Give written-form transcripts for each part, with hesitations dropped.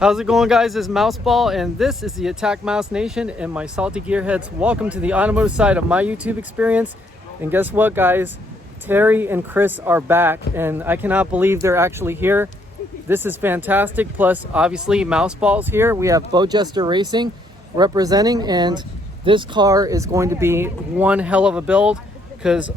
How's it going, guys? It's Mouseball, and this is the Attack Mouse Nation and my salty gearheads. Welcome to the automotive side of my YouTube experience. And guess what, guys? Terry and Chris are back, and I cannot believe they're actually here. This is fantastic. Plus, obviously, Mouseball's here. We have Boe Jester Racing representing, and this car is going to be one hell of a build because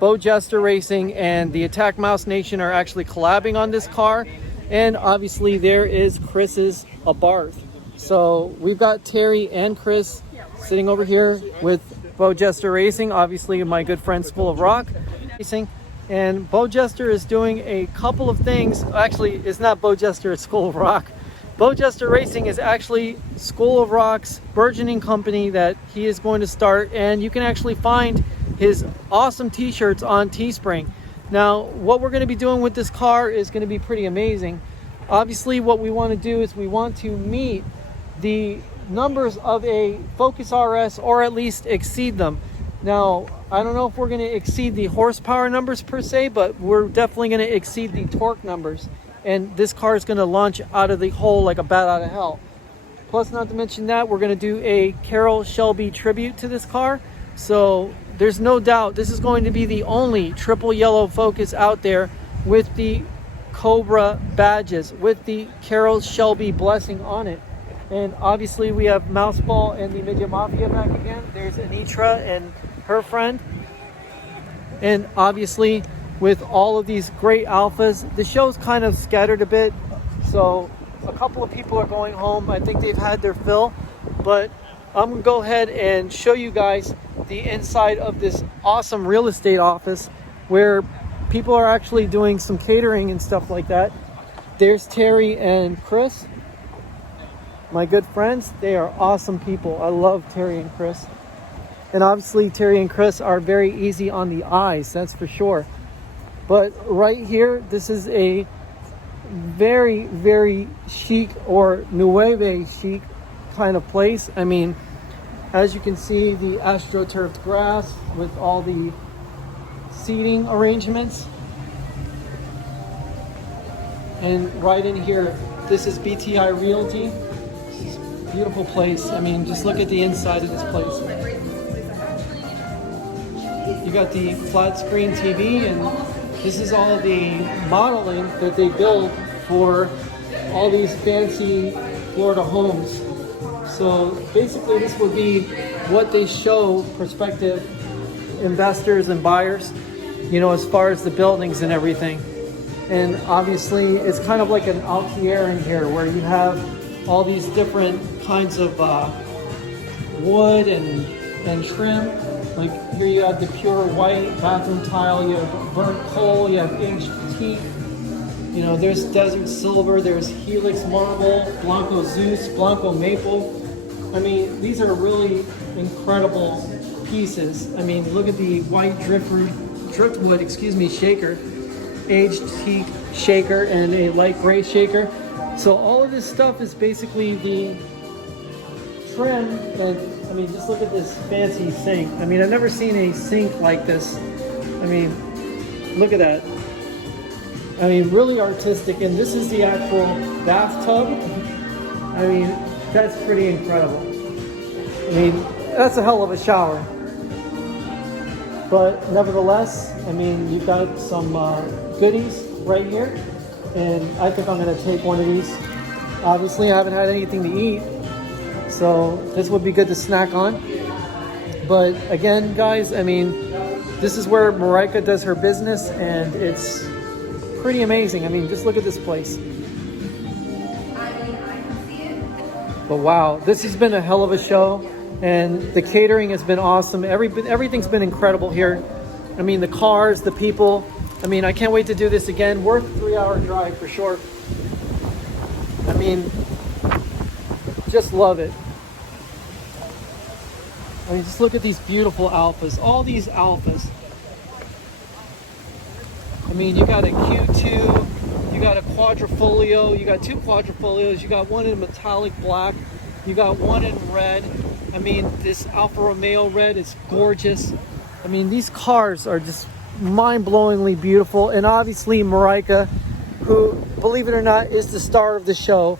Boe Jester Racing and the Attack Mouse Nation are actually collabing on this car. And obviously there is Chris's Abarth. So we've got Terry and Chris sitting over here with Boe Jester Racing, obviously my good friend School of Rock Racing. And Boe Jester is doing a couple of things. Actually, it's not Boe Jester, it's School of Rock. Boe Jester Racing is actually School of Rock's burgeoning company that he is going to start. And you can actually find his awesome t-shirts on Teespring. Now, what we're going to be doing with this car is going to be pretty amazing. Obviously, what we want to do is we want to meet the numbers of a Focus RS, or at least exceed them. Now, I don't know if we're going to exceed the horsepower numbers per se, but we're definitely going to exceed the torque numbers. And this car is going to launch out of the hole like a bat out of hell. Plus, not to mention that, we're going to do a Carroll Shelby tribute to this car. So there's no doubt this is going to be the only triple yellow Focus out there with the Cobra badges, with the Carroll Shelby blessing on it. And obviously we have Mouseball and the Midget Mafia back again. There's Anitra and her friend. And obviously with all of these great alphas, the show's kind of scattered a bit. So a couple of people are going home. I think they've had their fill. But I'm going to go ahead and show you guys the inside of this awesome real estate office where people are actually doing some catering and stuff like that. There's Terry and Chris, my good friends. They are awesome people. I love Terry and Chris. And obviously Terry and Chris are very easy on the eyes, that's for sure. But right here, this is a very, very chic or nueve chic kind of place. I mean, as you can see, the astroturfed grass with all the seating arrangements. And right in here, this is BTI Realty. This is a beautiful place. I mean, just look at the inside of this place. You got the flat screen TV, and this is all the modeling that they build for all these fancy Florida homes. So basically this would be what they show prospective investors and buyers, you know, as far as the buildings and everything. And obviously it's kind of like an Altier in here where you have all these different kinds of wood and trim. Like here you have the pure white bathroom tile, you have burnt coal, you have aged teak. You know, there's desert silver, there's helix marble, Blanco Zeus, Blanco maple. I mean, these are really incredible pieces. I mean, look at the white driftwood, shaker, aged teak shaker, and a light gray shaker. So all of this stuff is basically the trim. And I mean, just look at this fancy sink. I mean, I've never seen a sink like this. I mean, look at that. I mean, really artistic. And this is the actual bathtub. I mean, that's pretty incredible. I mean, that's a hell of a shower. But nevertheless, I mean, you've got some goodies right here. And I think I'm going to take one of these. Obviously, I haven't had anything to eat, so this would be good to snack on. But again, guys, I mean, this is where Marina does her business, and it's pretty amazing. I mean, just look at this place. But wow, this has been a hell of a show, and the catering has been awesome. Everything's been incredible here. I mean, the cars, the people. I mean, I can't wait to do this again. Worth a 3-hour drive for sure. I mean, just love it. I mean, just look at these beautiful alphas. All these alphas. I mean, you got a Q2, you got a quadrifolio, you got 2 quadrifolios, you got one in metallic black, you got one in red. I mean, this Alfa Romeo red is gorgeous. I mean, these cars are just mind-blowingly beautiful. And obviously Marina, who, believe it or not, is the star of the show.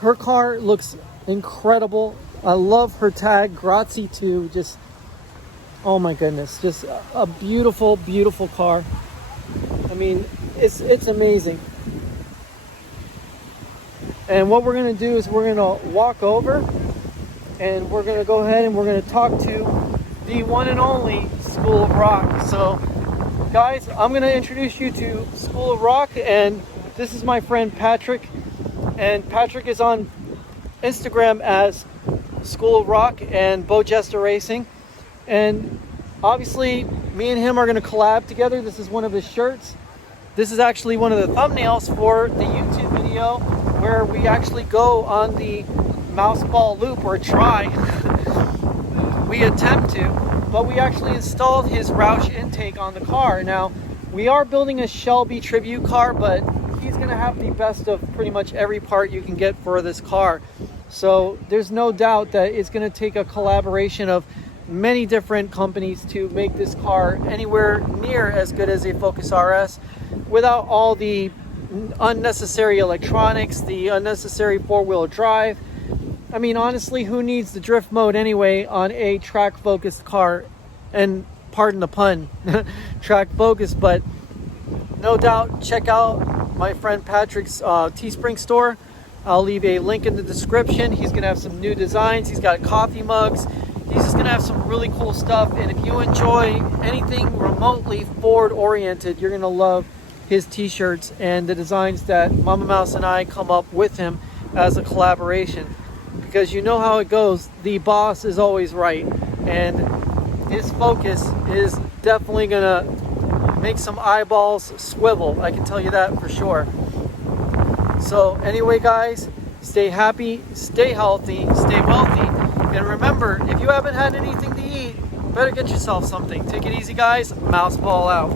Her car looks incredible. I love her tag, Grazie 2. Just, oh my goodness, just a beautiful, beautiful car. I mean, it's amazing. And what we're going to do is we're going to walk over and we're going to go ahead and we're going to talk to the one and only School of Rock. So guys, I'm going to introduce you to School of Rock, and this is my friend Patrick. And Patrick is on Instagram as School of Rock and Boe Jester Racing. And obviously, me and him are going to collab together. This is one of his shirts. This is actually one of the thumbnails for the YouTube video where we actually go on the mouse ball loop, or try. We attempt to, but we actually installed his Roush intake on the car. Now, we are building a Shelby tribute car, but he's going to have the best of pretty much every part you can get for this car. So there's no doubt that it's going to take a collaboration of many different companies to make this car anywhere near as good as a Focus RS without all the unnecessary electronics, the unnecessary four-wheel drive. I mean, honestly, who needs the drift mode anyway on a track-focused car? And pardon the pun, track-focused, but no doubt, check out my friend Patrick's Teespring store. I'll leave a link in the description. He's going to have some new designs. He's got coffee mugs. He's just going to have some really cool stuff. And if you enjoy anything remotely Ford-oriented, you're going to love his t-shirts and the designs that Mama Mouse and I come up with him as a collaboration. Because you know how it goes. The boss is always right. And his focus is definitely going to make some eyeballs swivel. I can tell you that for sure. So anyway, guys, stay happy, stay healthy, stay wealthy. And remember, if you haven't had anything to eat, better get yourself something. Take it easy, guys. Mouse ball out.